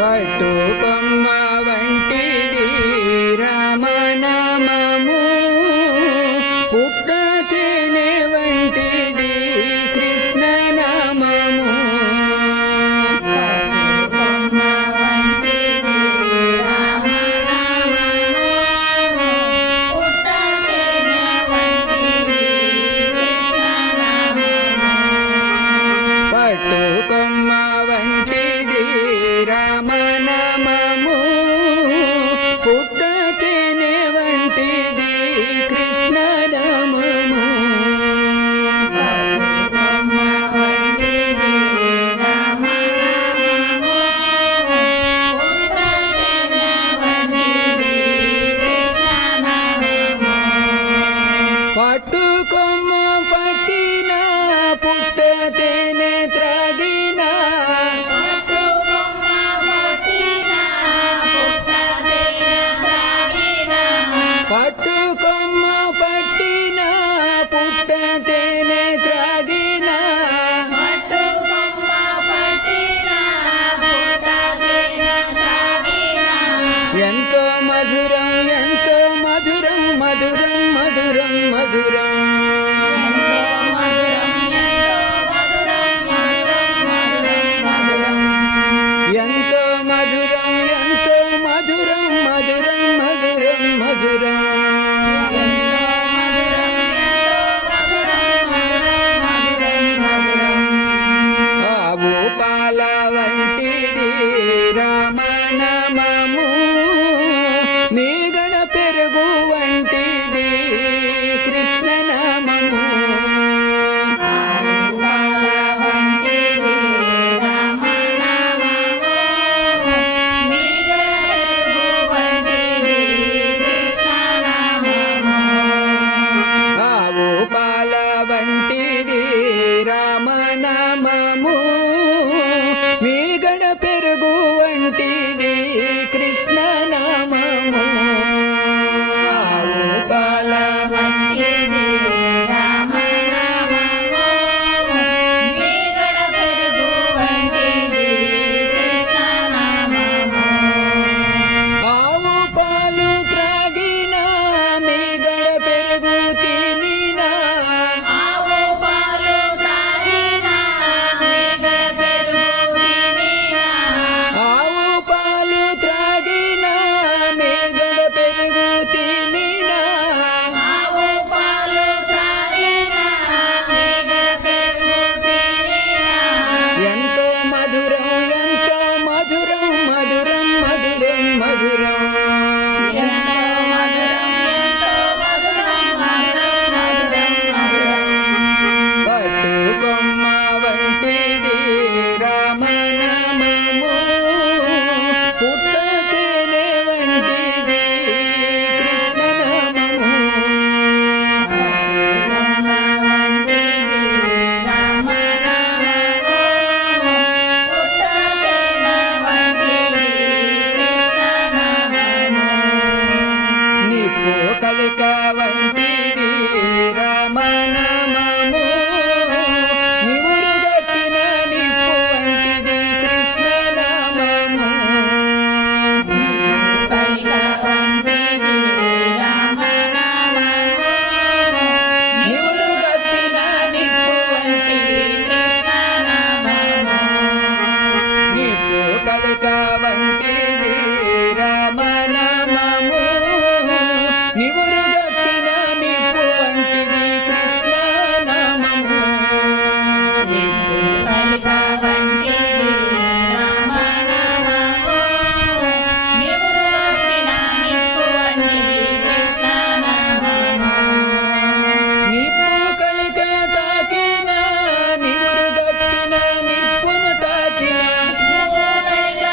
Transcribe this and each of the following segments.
పట్టుకొమ్మ వంటిది రామనామము, పుట్ట తేనె వంటిది కృష్ణ నామము. పట్టుకొమ్మ వంటిది రామనామము, పుట్ట తేనె వంటిది కృష్ణ నామము. పట్టుకొమ్మ పట్టిన పుట్ట తేనె త్రాగిన, పట్టుకొమ్మ పట్టిన పుట్ట తేనె త్రాగిన, ఎంతో మధురం ఎంతో మధురం మధురం మధురం మధురం. ఎంతో మధురం ఎంతో మధురం మధురం మధురం మధురం. ఆవు పాల వంటిది రామనామము, మీగడ పెరుగు వంటిది కృష్ణ నామము. ఆవు పాల వంటిది రామనామము, మీగడ పెరుగు వంటిది కృష్ణ నామము. ఆవు పాల వంటిది రామనామము, మీగడ పెరుగు వంటిది కృష్ణ నామము. ఆవు పాలు త్రాగిన మీగడ పెరుగు తినిన, ఆవు పాలు త్రాగిన మీగడ పెరుగు తినిన, ఆవు పాలు త్రాగిన మీగడ పెరుగు తినిన, ఆవు పాలు త్రాగిన మీగడ పెరుగు తినిన. ఎంతో మధురం ఎంతో మధురం మధురం మధురం మధురం. పట్టుకొమ్మ వంటిది రామనామము, పుట్ట తేనె వంటిది కృష్ణ నామము. నిప్పు కలిక వంటిది రామనామము, నివురు గట్టిన నిప్పు వంటిది కృష్ణ నామము. నివురు గట్టిన నిప్పు వంటిది కృష్ణ నామము. నిప్పు కలిక వంటిది రామనామము, నివురు గట్టిన నిప్పు వంటిది కృష్ణ నామము. నిప్పు కలిక తాకిన నివురు గట్టిన నిప్పును తాకిన, నిప్పు కలిక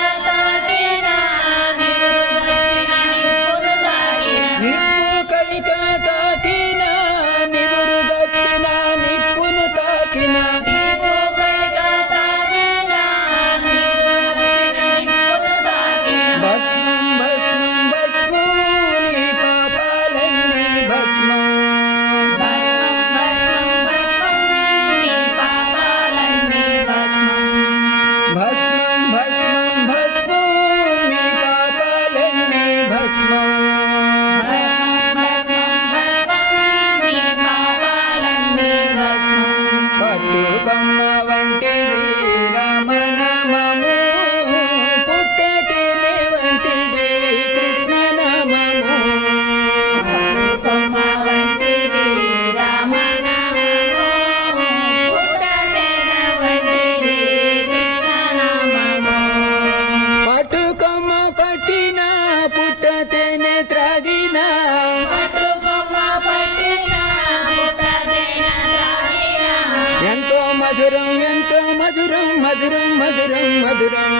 మధురం మధురం